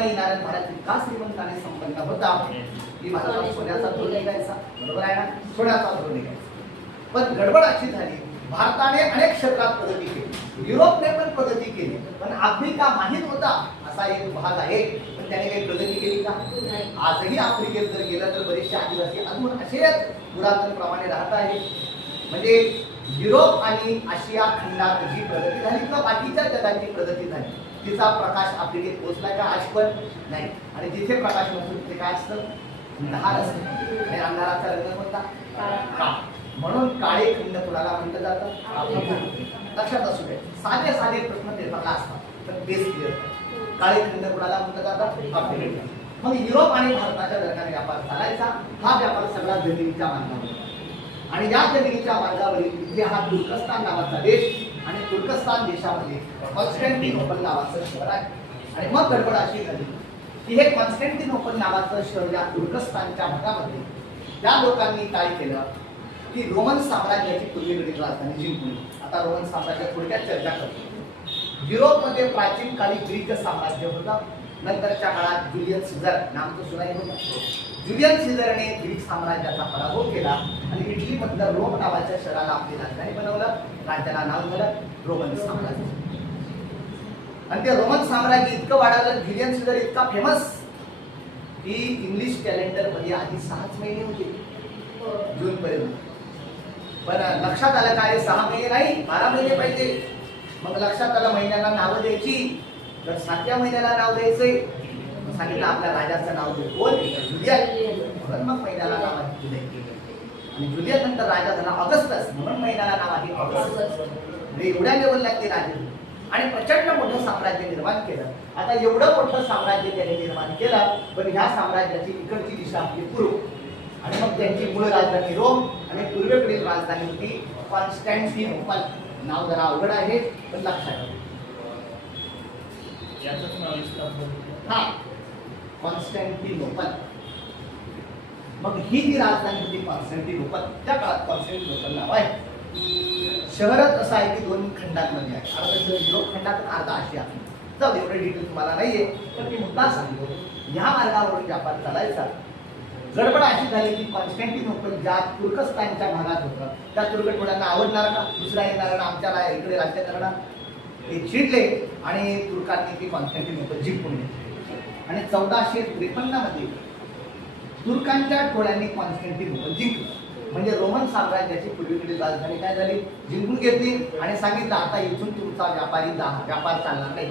समय येणाऱ्या भारत इतका श्रीमंत आणि संपन्न होता की भारतात सोन्याचा धोर निघायचा, बरोबर आहे ना, सोन्याचा धोर निघायचा. पण गडबड अशी झाली, भारताने अनेक क्षेत्रात प्रगती केली, युरोपने पण प्रगती केली, पण आफ्रिका माहीत होता असा एक भाग आहे, पण त्याने काही प्रगती केली का? आजही आफ्रिकेत जर गेलं तर बरेचसे आदिवासी अजून असेच पुरातन प्रमाणे राहत आहे. म्हणजे युरोप आणि आशिया खंडात जी प्रगती झाली किंवा बाकीच्या जगाची प्रगती झाली तिचा प्रकाश आफ्रिकेत पोहोचला का? आज पण नाही. आणि जिथे प्रकाश नसतो तिथे काय असतं? अंधार असतं. आणि अंधाराचा रंग कोणता? काळा. म्हणून काळे खंड कुणाला म्हटलं जातं? आफ्रिका. लक्षात असू दे, साधे साधे प्रश्न पेपरला असतात पण बेस क्लिअर. काळे खंड कुणाला म्हटलं जातं? आफ्रिका. मग युरोप आणि भारताच्या दरम्यान व्यापार चालायचा. हा व्यापार सगळा जमिनीच्या मार्गावर, आणि या जमिनीच्या मार्गावरील इथे हा तुर्कस्तान नावाचा देश, आणि तुर्कस्तान देशामध्ये कॉन्स्टँटिनोपल नावाचं शहर आहे. आणि मग गडबड अशी झाली की हे कॉन्स्टँटिनोपल नावाचं शहर या तुर्कस्तानच्या भागामध्ये त्या लोकांनी काय केलं की रोमन साम्राज्याची पूर्वेकडील राजधानी जिंकली. आता रोमन साम्राज्यात थोडक्यात चर्चा करतो. युरोपमध्ये प्राचीन काळी ग्रीक साम्राज्य होतं. नंतरच्या काळात जुलियस सीझर, नाम तो सुनाई होतं, जुलियस सीझरने ग्रीक साम्राज्याचा पराभव केला आणि इटलीमधलं रोम नावाच्या शहराला आपली राजधानी बनवलं. राज्याला नाव झालं रोमन साम्राज्य. आणि ते रोमन साम्राज्य इतकं वाढवलं, जुलियस सीझर इतका फेमस की इंग्लिश कॅलेंडर मध्ये आधी 6 महिने होते जून पर्यंत. पण लक्षात आलं काय 6 महिने नाही 12 महिने पाहिजे. मग लक्षात आलं महिन्याला नावं द्यायची, तर 7व्या महिन्याला नाव द्यायचंय. सांगितलं आपल्या राजाचं नाव दे, कोण? जुलियस. म्हणून मग महिन्याला नाव आहे जुलै. आणि जुलियस नंतर राजा झाला ऑगस्टस, म्हणून महिन्याला नाव आहे ऑगस्ट. म्हणजे एवढ्या लेवलला ते राजे आणि प्रचंड मोठं साम्राज्य निर्माण केलं. आता एवढं मोठं साम्राज्य त्याने निर्माण केलं, पण ह्या साम्राज्याची इकडची दिशा आपली पूर्व, आणि मग त्यांची मूळ राजधानी रोम आणि पूर्वेकडील राजधानी होती कॉन्स्टँटिनोपल. नाव जरा अवघड आहे पण लक्षात हा कॉन्स्टँटिनोपल. मग ही जी राजधानी होती कॉन्स्टँटिनोपल, त्या काळात कॉन्स्टँटिनोपल नाव आहे. शहरच असं आहे की 2 खंडांमध्ये आहे. अर्धा युरोप खंडात, अर्धा आशिया. जाऊ एवढे डिटेल तुम्हाला नाहीये, तर मी मुद्दा सांगतो. ह्या मार्गावरून व्यापार चालायचा. गडबड अशी झाली की कॉन्स्टँटिनोपल ज्या तुर्कस्तानच्या भागात होतं त्या तुर्कटोळ्यांना आवडणार का दुसरा येणारा आमच्याला इकडे राज्य करणार? ते चिडले आणि तुर्कांनी ती कॉन्स्टँटिनोपल जिंकून घेतली. आणि 1453 मध्ये तुर्कांच्या टोळ्यांनी कॉन्स्टँटिनोपल जिंकलं. म्हणजे रोमन साम्राज्याची पूर्वेकडील राजधानी काय झाली? जिंकून घेतली आणि सांगितलं आता इथून तुमचा व्यापार चालणार नाही.